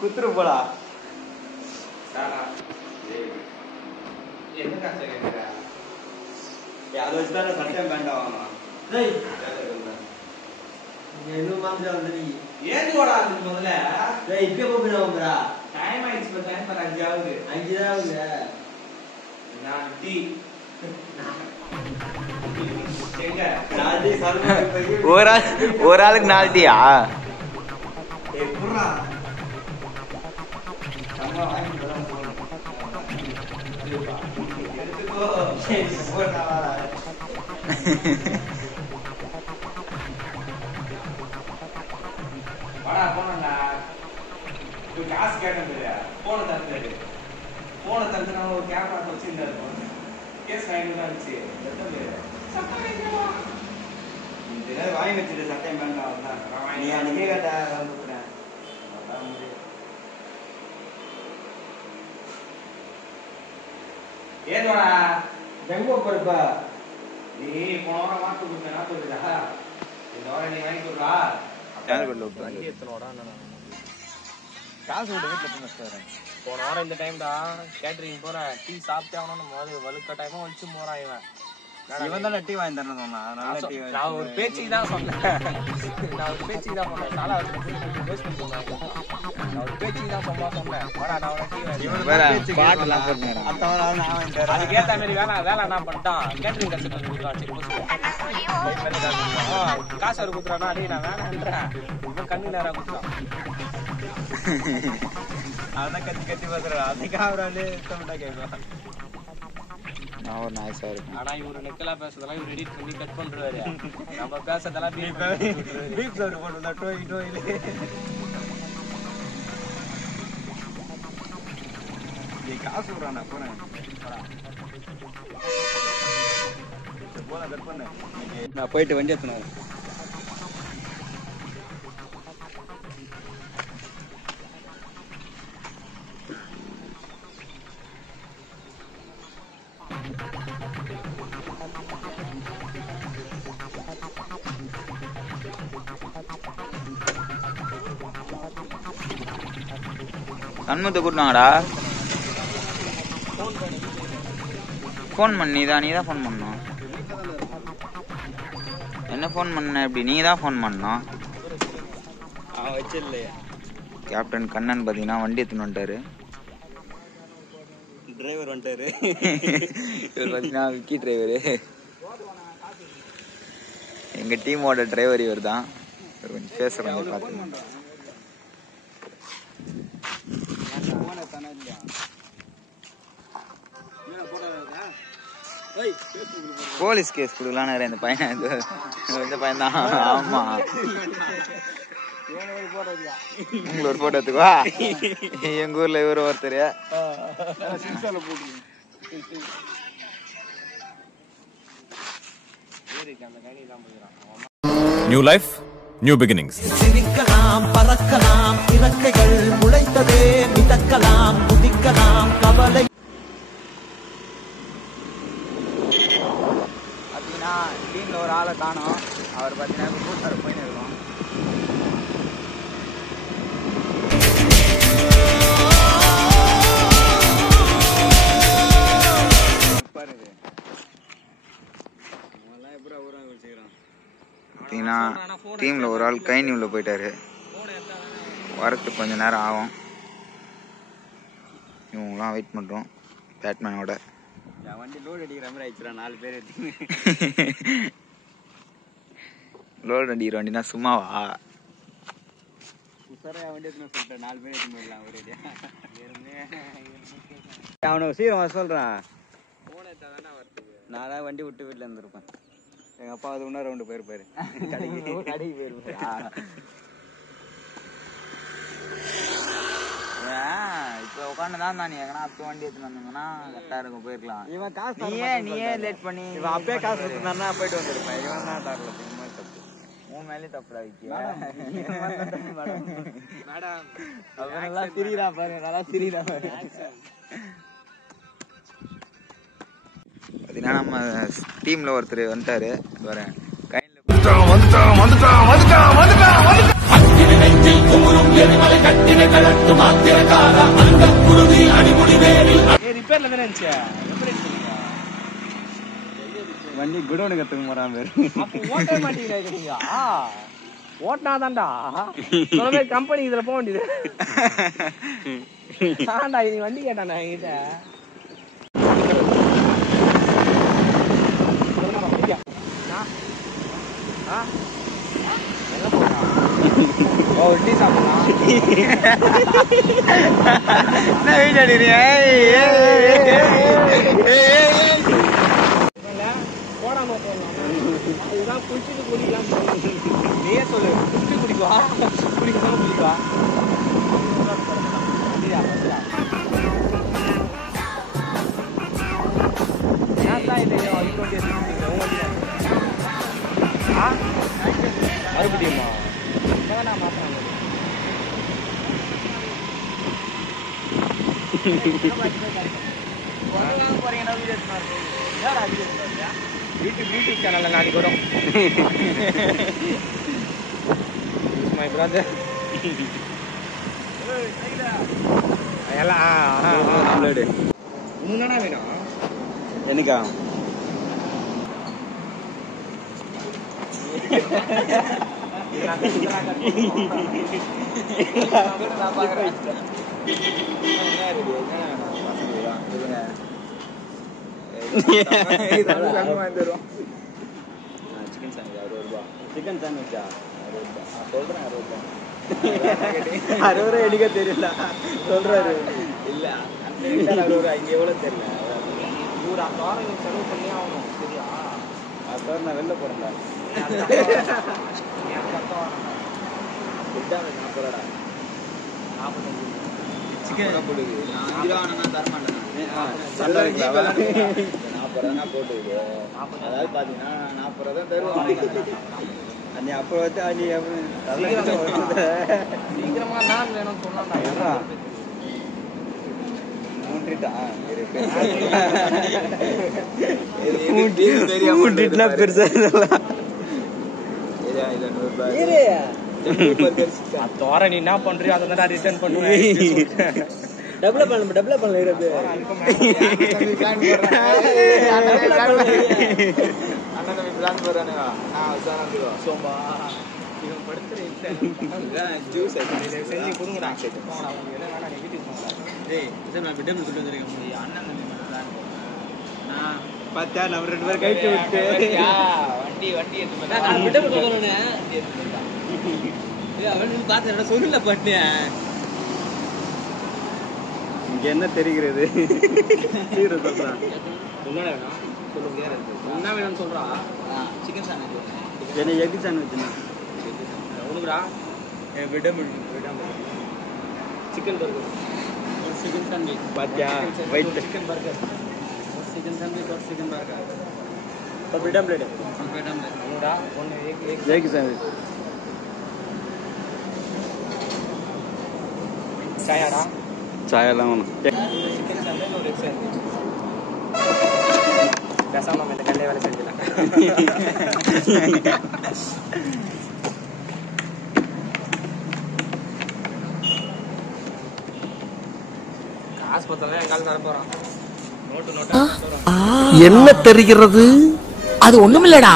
குத்துரு போடா அதை வச்சுதான் சட்டம் வேண்டாம் ஏதுவாடா முதல்ல இப்ப போகிறா டைம் ஆயிடுச்சு டைம் 5 ஆகுது 5 தான் ஆகுது நான் டீ ஒரு ஆளுக்கு 4 டீயா வாடா போனடா ஒரு காசு கேட்டது போன தரது நான் ஒரு கேமரா வச்சிருந்தாரு கேஸ் வாங்கிட்டு இருந்துச்சு இதெல்லாம் வாங்கி வச்சுட்டு சட்டம் வேண்டாம் நீ அன்னைக்கே கேட்டா ஏதுவாடா ஜங்கோ பொறுப்பா நீ போன வாரம் மாத்து கொடுத்த நாத்து இருக்குதா இந்த வாரம் நீ வாங்கி கொடுறா காசு விட்டு வீட்டுல போன வாரம் இந்த டைம் தான் கேட்டரிங் போறேன் டீ சாப்பிட்டே ஆகணும்னு வலுக்க டைமா வச்சு போறான் இவன் தானே டீ வாங்கி தரணும் சொன்னா நான் ஒரு பேச்சுக்கு தான் சொன்னேன் சாலா நான் ஒரு பேச்சுக்கு தான் சொன்னேன் வாடா நான் டீ அதுக்கேற்ற மாதிரி வேலை என்ன பண்ணிட்டான் கேட்டரிங் கஷ்டம் காசு அவர் குத்துறானா அடி நான் வேணான்றேன் கண்ணு நேரம் குத்துறான் அதான் கத்தி பாக்குறேன் அதுக்காக அவராலே கேட்கலாம் ஒரு நாய்ஸா இருக்கும் ஆனா இவரு நெக்கலா பேசுறதெல்லாம் இவர் எடிட் பண்ணி கட் பண்றாரு நம்ம பேசுறதெல்லாம் பீப் சவுண்ட் போடுறதா டோயிலே நீ காசு விடுறானா போறேன் போன கட் பண்ண நான் போயிட்டு வண்டி எடுத்துனேன் சண்முகத்தை கூட்டினாங்கடா ஃபோன் பண்ண நீதான் ஃபோன் பண்ணோம் என்ன ஃபோன் பண்ண இப்படி நீ தான் ஃபோன் பண்ணோம் வச்சிடலையா கேப்டன் கண்ணன் பார்த்தீங்கன்னா வண்டி எடுத்துன்னு வந்துட்டாரு டிரைவர் வந்துட்டாரு இவர் பார்த்தீங்கன்னா விக்கி டிரைவரு எங்கள் டீமோட டிரைவர் இவர் தான் இவர் கொஞ்சம் பேசுகிறோம் பார்த்து போலீஸ் கேஸ் கொடுக்கலான்னு இந்த பையன் இந்த பையன் தான் ஆமா உங்களை ஒரு போட்டோ எடுத்துக்குவா எங்க ஊர்ல இவரு ஒருத்தர் நியூ லைஃப் நியூ பிகினிங்ஸ் சிரிக்கலாம் பறக்கலாம் இறக்கைகள் முளைத்ததே மிதக்கலாம் குதிக்கலாம் கவலை பார்த்தீங்கன்னா டீம்ல ஒரு ஆளை காணோம் அவர் பார்த்தீங்கன்னா கூட்டாரு போயின்னு இருக்கோம் பார்த்தீங்கன்னா டீம்ல ஒரு ஆள் கை நியூல போயிட்டாரு வரத்துக்கு கொஞ்சம் நேரம் ஆகும் இவங்களாம் வெயிட் பண்ணுறோம் பேட்மேனோட வண்டி லோடு அடிக்கிற மாதிரி ஆயிடுச்சுடா 4 பேர் லோடு அடிக்கிற வண்டினா சும்மாவா வண்டி சொல்லிட்டேன் 4 பேர் எடுத்து போயிடலாம் ஒரேடியா அவனுக்கு சீக்கிரம் சொல்றான் நான் தான் வண்டி விட்டு வீட்டில் இருந்திருப்பேன் எங்கள் அப்பா அது இன்னும் ரவுண்டு போயிருப்பாரு கடைக்கு போயிருப்பாரு உட்காந்துதான் நீ எங்கன்னா அப்போ வண்டி எடுத்துன்னு வந்தீங்கன்னா கரெக்டா இருக்கும், போயிருக்கலாம். இவன் காசு நீயே லேட் பண்ணி இவன் அப்பயே காசு கொடுத்துருந்தாருன்னா போயிட்டு வந்திருப்பேன். இவன் தான் தரல, இந்த மாதிரி தப்பு. உன் மேலே தப்புடா விக்கி. மேடம் அவன் நல்லா சிரிக்கிறா பாருங்க, நல்லா சிரிக்கிறா பாருங்க. பார்த்தீங்கன்னா நம்ம டீம்ல ஒருத்தர் வந்துட்டாரு. வரேன் ரிப்பேர்ல தானே இருந்துச்சு. வண்டி குடோனு கத்துக்க போறான் பேரு. அப்போ ஓட்ட மாட்டீங்களா? ஓட்டினாதான்டா சொல்ல கம்பெனி இதுல போக வேண்டியது. ஆண்டா நீ வண்டி கேட்டாண்டா என்கிட்ட. போடாம இதுதான் குளிச்சுட்டு குடிக்கலாம். நீயே சொல்லு, குடிச்சு குடிக்குவா குடிக்கலாம் குடிக்குவா. மறுபடியுமா யூடியூப் சேனல்ல நாளைக்கு வரும். மை பிரதர் எல்லாம் என்னடா வேணும் எனக்கா? சிக்கன் சாண்ட்விச்சா? 60 எடுக்க தெரியல சொல்றாரு. இல்ல இங்க எவ்வளவு தெரியல. ஒரு 1000 செலவு பண்ணி ஆகணும். சரியா? அப்புறம் நான் வெளில போறேன்டா. சிக்கன் போடுது. 5 ரூபா ஆனா தரமாட்டேன். 40 ரூபா போட்டுது. அதாவது பாத்தீங்கன்னா 40 ரூபா தான் தருவாங்க. நீ அப்போ வந்து நீ சீக்கிரமா நான் வேணும்னு சொன்னா 3 பெருசா தோற நீ என்ன பண்றியோ அதை தான் ரிட்டர்ன் பண்ணுவேன். டபுள் பண்ணல இருக்கு. செஞ்சு கொடுங்கடா. பார்த்தா நம்ம 2 பேரும் கைட்டு விட்டு சொல்லல பட்டு இங்க என்ன தெரிகிறது? சொல்றான் என்ன வேணும்னு சொல்றா. சிக்கன் சாண்ட்விச் என்ன எக் சாண்ட்விச் உனக்குடா சிக்கன் பர்கர். சிக்கன் சாண்ட்விச் பாத்தியா? White chicken burger. Chicken sandwich और चिकन बर्गर और ब्रेड आमलेट उनका one एक सैंडविच चाय आड़ा चाय लाऊं चिकन सैंडविच और एक सैंडविच पैसा ना मैंने करने वाले सैंडविच காசு பத்தல கால் தர போறான் என்ன தெரிகிறது? அது ஒண்ணுமில்லடா.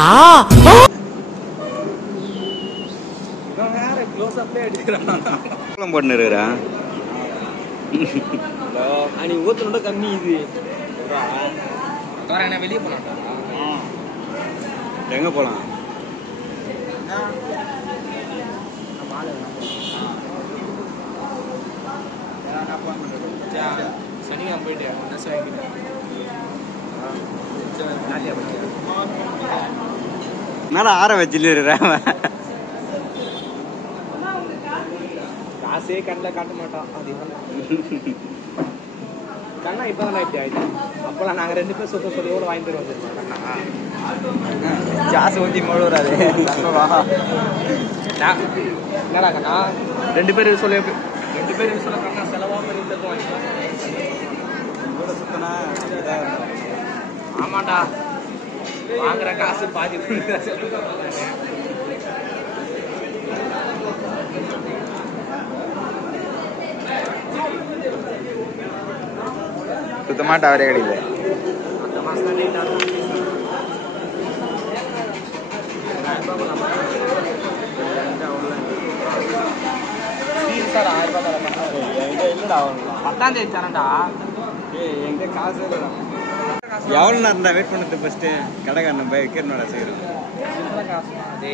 இவன் வேற க்ளோஸ் அப்ல எடுக்கறான். போட்டு இருக்கறா. அனி ஊத்துனோட கம்மி இது. தோற என்ன வெளிய போனாடா. எங்க போலாம்? நம்ம ஆளு சனிக்கிழமை போயிட்டு ட்ரெஸ் வாங்கிட்டேன். மேல ஆற வச்சுட்டு காசு ஃபேஸே கண்ணில் காட்ட மாட்டான். அது கண்ணா இப்போதான் இப்படி ஆயிடுச்சு. அப்போலாம் நாங்கள் 2 பேரும் சொத்த சொல்லி கூட வாங்கி தருவோம் தெரியுமா கண்ணா. ஜாஸ் ஊற்றி முழுறாது. என்னடா கண்ணா 2 பேரும் சொல்ல கண்ணா செலவாக பண்ணி தருவோம். சுத்தனா ஆமாண்டா வாங்குற காசு பாதி சுத்தமா டவரே கிடையாது. அந்த மாதம் தான் சார் 1000 ரூபாய் இல்லடா 10ஆம் தேதி தரேன்டா. என்கிட்ட காசு இல்லடா. எவ்வளோ நேரம் தான் வெயிட் பண்ணது? ஃபர்ஸ்ட்டு கடைக்காரன் போய் வைக்கிறனோட செய்கிறோம்.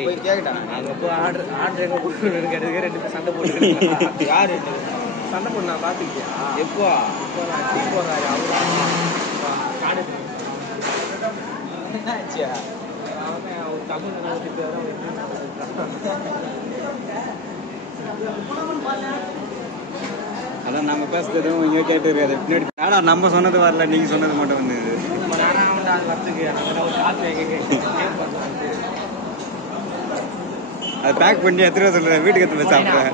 போய் கேட்கட்டா அங்கே போய் ஆர்டர் எங்கே போட்டு கிடையாது. 2 பேர் சண்டை போட்டு யார் சண்டை போட்டு நான் பார்த்துக்கிட்டியா? எப்போ டீ போடுறாரு அவரு காடு என்னாச்சு? ஒரு தமிழ் அதான் நம்ம பேசுறது இங்கே கேட்டு இருக்காது. பின்னாடி ஆனா நம்ம சொன்னது வரல, நீங்க சொன்னது மட்டும் வந்தது. அது பேக் பண்ணி எத்தனை சொல்றேன், வீட்டுக்கு எடுத்து போய் சாப்பிட்றேன்.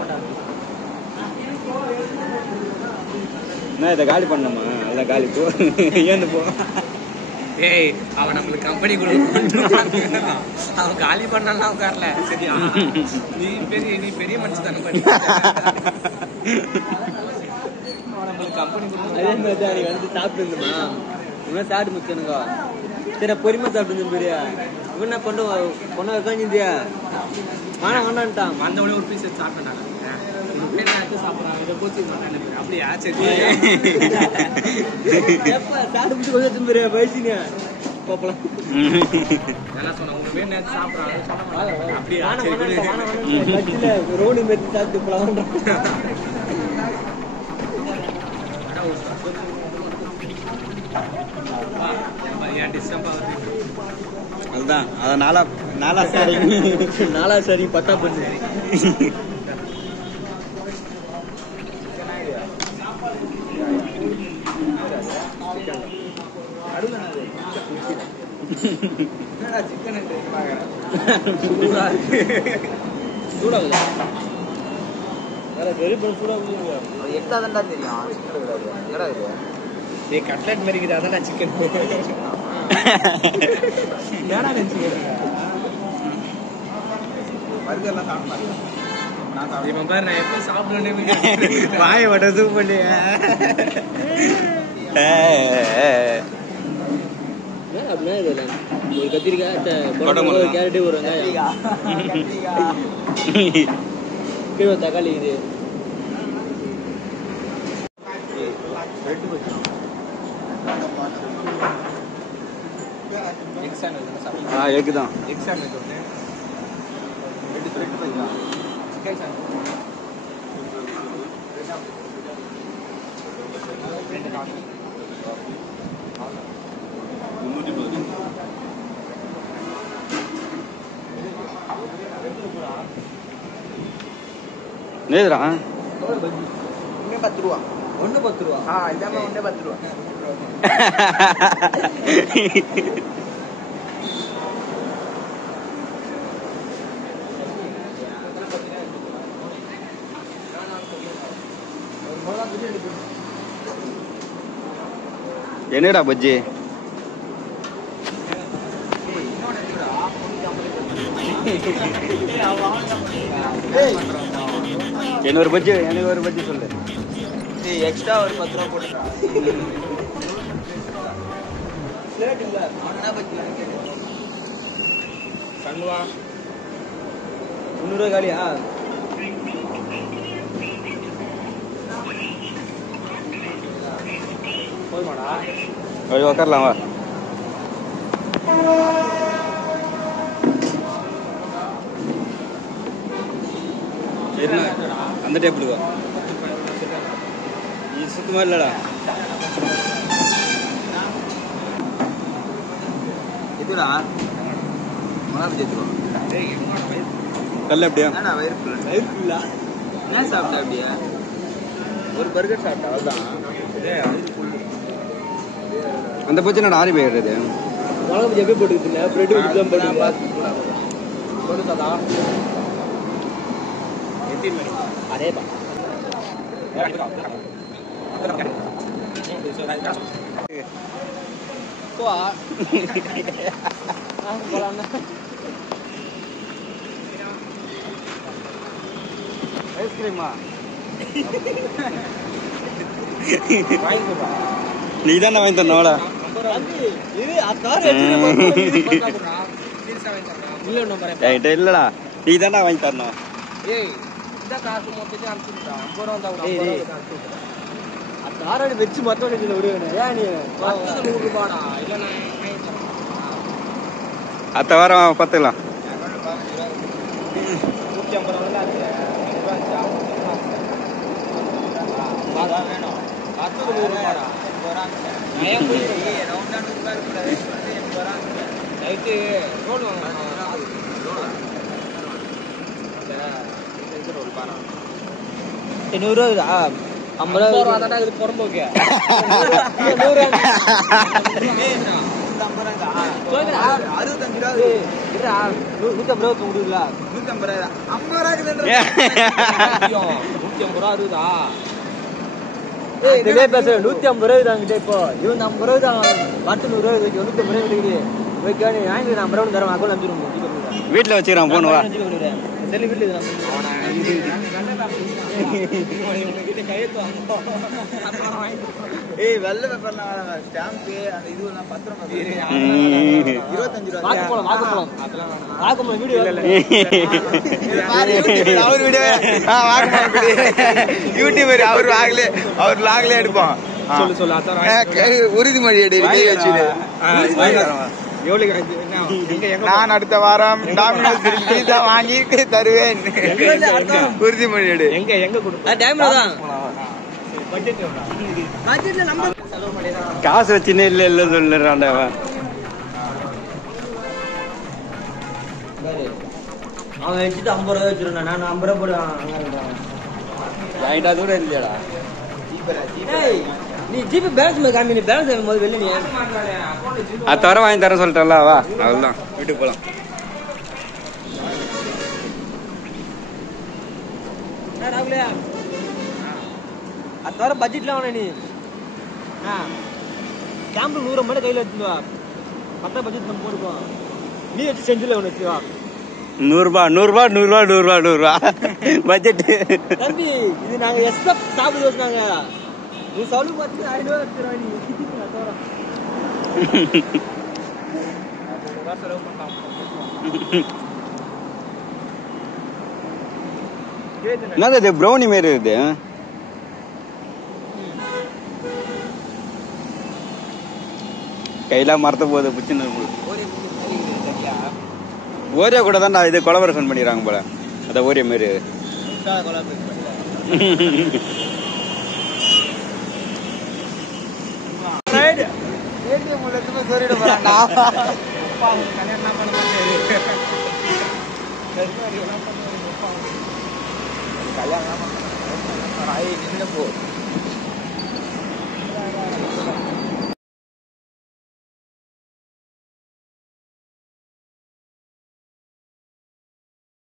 என்ன இதை காலி பண்ணணுமா? அதான் காலி போ, ஏந்து போ. ஏய் அவன் நம்மளுக்கு கம்பெனி கொடுக்க அவன் காலி பண்ணலாம் உட்காரல. சரியா? நீ பெரிய மனுஷன் தானே பண்ணி நம்மளுக்கு கம்பெனி கொடுக்க. நீ வந்து சாப்பிட்டு இருந்தமா இவன் சாப்பிட்டு முச்சனுங்க. சரி பொறுமை சாப்பிட்டு பெரிய இவன் என்ன பொண்ணு உட்காந்துந்தியா வேணாம் வேண்டான்ட்டான். வந்தவனே ஒரு பீஸ் எடுத்து சாப்பிட்டாங்க. சாப்பிட்றாங்க இதை போச்சு அப்படியா? சரி சாப்பிட்டு கொஞ்சம் பெரிய வயசுங்க போப்பலாம் என்ன சொன்ன உங்க பேர் நேற்று சாப்பிட்றாங்க அப்படியா? ரோடு மெத்து சாப்பிட்டு போலாம். அதுதான் அதான் நாலா சரி 10 பண்ணு. எட்டாதான்டா தெரியும். கட்லெட் மாதிரி அதான் சிக்கன் ஏடா நினைச்சுக்கிறேன். இவன் பாரு நான் எப்போ சாப்பிடுறேன் வாய வட்ட சூப் பண்ணி அப்படின்னா இது ஒரு கத்திரிக்காய் கேரட்டு ஒரு வெங்காயம் கீழே தக்காளி இது எக்குதான் நேதுரா 10 ரூபா. ஒன்று 10 ரூபா. இல்லாம 10 ரூபா. என்னடா பஜ்ஜி? எனக்கு ஒரு பஜ்ஜி சொல்லு. எக்ஸ்ட்ரா ஒரு 10 ரூபா போட்டு கண்ணுவா 300 காலியா? போதுமாடா? உக்காரலாம் வா. அந்த டேபிளுக்கு இது சுத்தமா இல்லடா. இதுடா மொளகா சேர்த்துக்கோ. கல்ல எப்படியா? வயிறு ஃபுல்லா என்ன சாப்பிட்டா அப்படியே ஒரு பர்கர் சாப்பிட்டா அவ்வளோதான். அந்த பச்சை நான் ஆறி போயிடுறது மிளகா பஜ்ஜி எப்படி போட்டுக்கிட்டு பிரெட் தான் போட்டுக்கலாம் போட்டுக்காதா அதேதான் ஐஸ்கிரீமா நீ தான் வாங்கி தரணும்ல இல்லடா நீ தானே வாங்கி தரணும் வச்சு மொத்தம் ஏன் நீ அடுத்த வாரம் பார்த்துக்கலாம். ₹100 50 ரூபா தான் இது புறம்போக்கு. வீட்டுல வச்சுக்கிறான் போன் வா வெள்ள பேப்பர்லாம் ஸ்டாம்பு அந்த இதுலாம் பத்திரம் அவர் வீடியோ யூடியூபர் அவர் வாங்கலே அவர் லாக்ல எடுப்போம் உறுதிமொழி நான் அடுத்த வாரம் டாமினோஸ் பீஸா வாங்கி தருவேன் உறுதிமொழி எடு காசு வச்சுன்னு இல்ல இல்ல சொல்லுறான்டா அவன் வச்சுட்டு 50 ரூபா வச்சிருந்தான். நான் 50 ரூபா போடுவான். வாங்கிட்டா கூட இல்லையாடா நீ ஜிபி பேலன்ஸ் காமி நீ பேலன்ஸ் போது வெளில நீ அடுத்த வாரம் வாங்கி தரேன் சொல்லிட்டல வா அவ்வளவுதான் வீட்டுக்கு போலாம். அடுத்த வாரம் பட்ஜெட்ல வாங்க நீ கேம்பு 100 மட்டும் கையில எடுத்துவா 10 பட்ஜெட் நம்ம போடுவோம். நீ வச்சு செஞ்சுல ஒன்று வச்சுவா ₹100 பட்ஜெட் தம்பி. இது நாங்க எக்ஸ்ட்ரா சாப்பிட்டு வச்சுனாங்க. நீ சொல்லு பார்த்து ₹500 எடுத்துருவா நீ என்னது ப்ரௌனி மாரி இருக்குது கையெல்லாம் மறத்த போகுது பிச்சுன்னு ஓரியா கூட தான் இது கொலபரேஷன் பண்ணிடுறாங்க போல அத ஓரியா மாரி கல்யாணம்